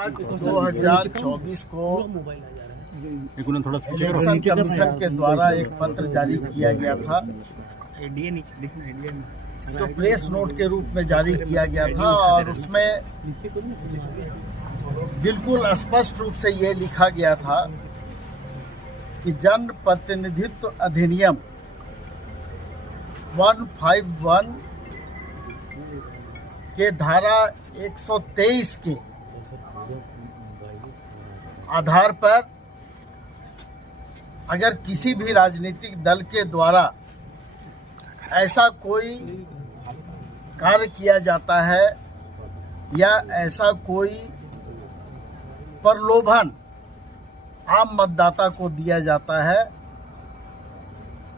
आज 2024 को election commission के द्वारा एक पत्र जारी किया गया था, जो प्रेस नोट के रूप में जारी किया गया था और उसमें बिल्कुल स्पष्ट रूप से ये लिखा गया था कि जन प्रतिनिधित्व अधिनियम 151 के धारा 123 के आधार पर अगर किसी भी राजनीतिक दल के द्वारा ऐसा कोई कार्य किया जाता है या ऐसा कोई प्रलोभन आम मतदाता को दिया जाता है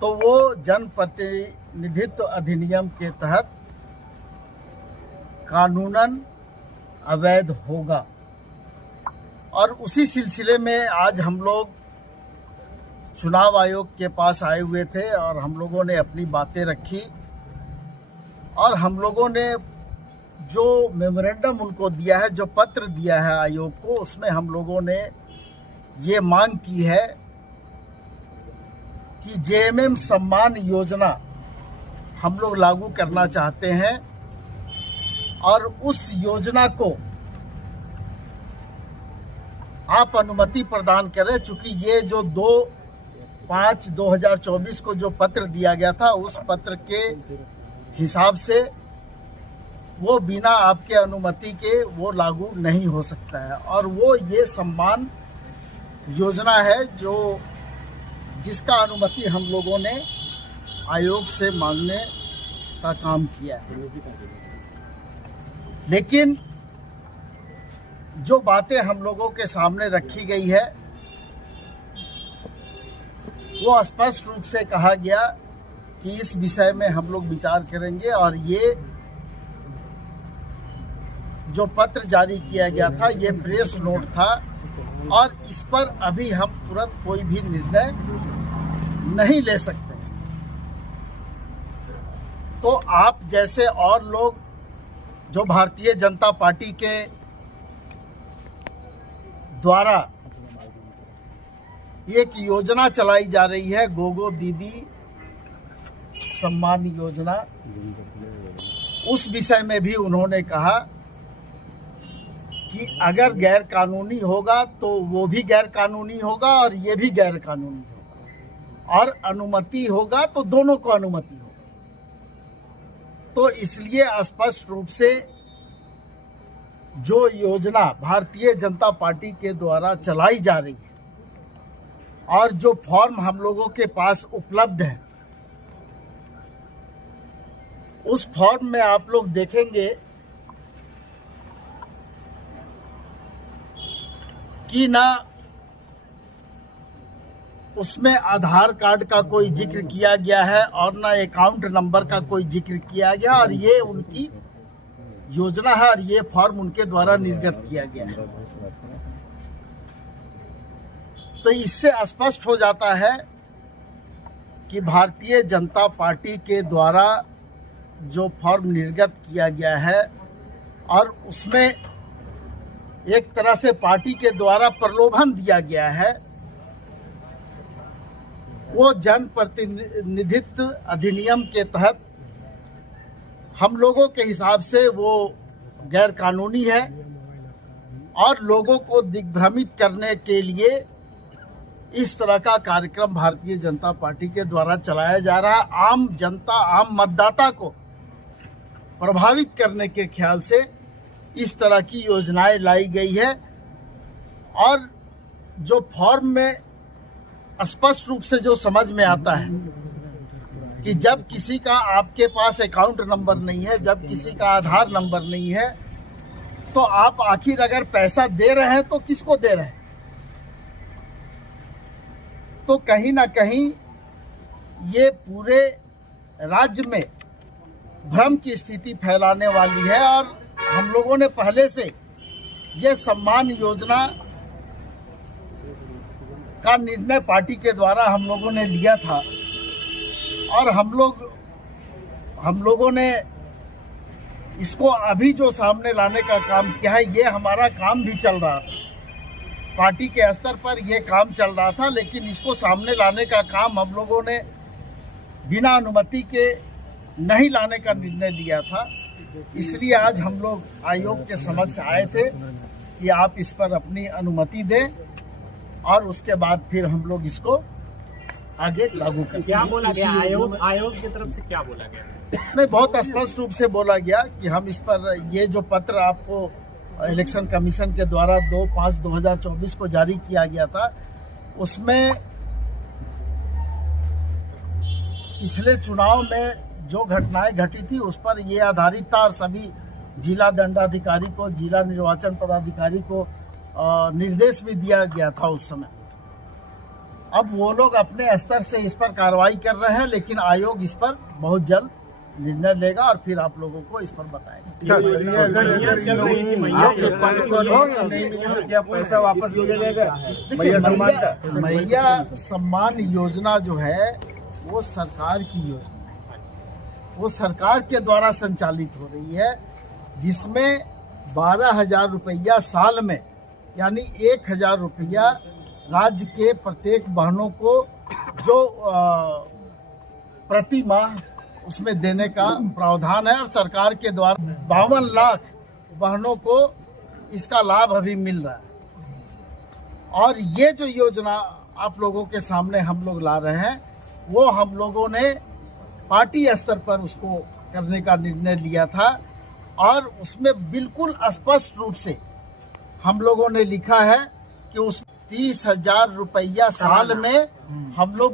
तो वो जनप्रतिनिधित्व अधिनियम के तहत कानूनन अवैध होगा। और उसी सिलसिले में आज हम लोग चुनाव आयोग के पास आए हुए थे और हम लोगों ने अपनी बातें रखी और हम लोगों ने जो मेमोरेंडम उनको दिया है, जो पत्र दिया है आयोग को, उसमें हम लोगों ने ये मांग की है कि जेएमएम सम्मान योजना हम लोग लागू करना चाहते हैं और उस योजना को आप अनुमति प्रदान करें। चूंकि ये जो 2/5/2024 को जो पत्र दिया गया था, उस पत्र के हिसाब से वो बिना आपके अनुमति के वो लागू नहीं हो सकता है। और वो ये सम्मान योजना है जो जिसका अनुमति हम लोगों ने आयोग से मांगने का काम किया है। लेकिन जो बातें हम लोगों के सामने रखी गई है वो स्पष्ट रूप से कहा गया कि इस विषय में हम लोग विचार करेंगे और ये जो पत्र जारी किया गया था ये प्रेस नोट था और इस पर अभी हम तुरंत कोई भी निर्णय नहीं ले सकते। तो आप जैसे और लोग जो भारतीय जनता पार्टी के द्वारा एक योजना चलाई जा रही है, गोगो दीदी सम्मान योजना, उस विषय में भी उन्होंने कहा कि अगर गैर कानूनी होगा तो वो भी गैर कानूनी होगा और ये भी गैर कानूनी होगा और अनुमति होगा तो दोनों को अनुमति होगा। तो इसलिए स्पष्ट रूप से जो योजना भारतीय जनता पार्टी के द्वारा चलाई जा रही है और जो फॉर्म हम लोगों के पास उपलब्ध है, उस फॉर्म में आप लोग देखेंगे कि ना उसमें आधार कार्ड का कोई जिक्र किया गया है और ना अकाउंट नंबर का कोई जिक्र किया गया और ये उनकी योजना है और ये फॉर्म उनके द्वारा निर्गत किया गया है। तो इससे स्पष्ट हो जाता है कि भारतीय जनता पार्टी के द्वारा जो फॉर्म निर्गत किया गया है और उसमें एक तरह से पार्टी के द्वारा प्रलोभन दिया गया है, वो जन प्रतिनिधित्व अधिनियम के तहत हम लोगों के हिसाब से वो गैर कानूनी है और लोगों को दिग्भ्रमित करने के लिए इस तरह का कार्यक्रम भारतीय जनता पार्टी के द्वारा चलाया जा रहा है। आम जनता, आम मतदाता को प्रभावित करने के ख्याल से इस तरह की योजनाएं लाई गई है। और जो फॉर्म में स्पष्ट रूप से जो समझ में आता है कि जब किसी का आपके पास अकाउंट नंबर नहीं है, जब किसी का आधार नंबर नहीं है, तो आप आखिर अगर पैसा दे रहे हैं तो किसको दे रहे हैं? तो कहीं ना कहीं ये पूरे राज्य में भ्रम की स्थिति फैलाने वाली है। और हम लोगों ने पहले से ये सम्मान योजना का निर्णय पार्टी के द्वारा हम लोगों ने लिया था और हम लोगों ने इसको अभी जो सामने लाने का काम किया है, ये हमारा काम भी चल रहा था, पार्टी के स्तर पर ये काम चल रहा था, लेकिन इसको सामने लाने का काम हम लोगों ने बिना अनुमति के नहीं लाने का निर्णय लिया था। इसलिए आज हम लोग आयोग के समक्ष आए थे कि आप इस पर अपनी अनुमति दें और उसके बाद फिर हम लोग इसको आगे लागू करें। क्या बोला गया आयोग की तरफ से, क्या बोला गया? नहीं, बहुत स्पष्ट रूप से बोला गया कि हम इस पर, ये जो पत्र आपको इलेक्शन कमीशन के द्वारा 2/5/2024 को जारी किया गया था, उसमें पिछले चुनाव में जो घटनाएं घटी थी उस पर ये आधारित था और सभी जिला दंडाधिकारी को, जिला निर्वाचन पदाधिकारी को निर्देश भी दिया गया था उस समय। अब वो लोग अपने स्तर से इस पर कार्रवाई कर रहे हैं, लेकिन आयोग इस पर बहुत जल्द निर्णय लेगा और फिर आप लोगों को इस पर बताएंगे। क्या पैसा वापस ले जाएगा? मैया सम्मान योजना जो है वो सरकार की योजना है, वो सरकार के द्वारा संचालित हो रही है, जिसमें 12,000 रुपया साल में, यानी 1,000 रुपया राज्य के प्रत्येक बहनों को जो प्रति माह उसमें देने का प्रावधान है और सरकार के द्वारा 52 लाख बहनों को इसका लाभ अभी मिल रहा है। और ये जो योजना आप लोगों के सामने हम लोग ला रहे हैं, वो हम लोगों ने पार्टी स्तर पर उसको करने का निर्णय लिया था और उसमें बिल्कुल स्पष्ट रूप से हम लोगों ने लिखा है कि उस 30,000 रुपया साल में हम लोग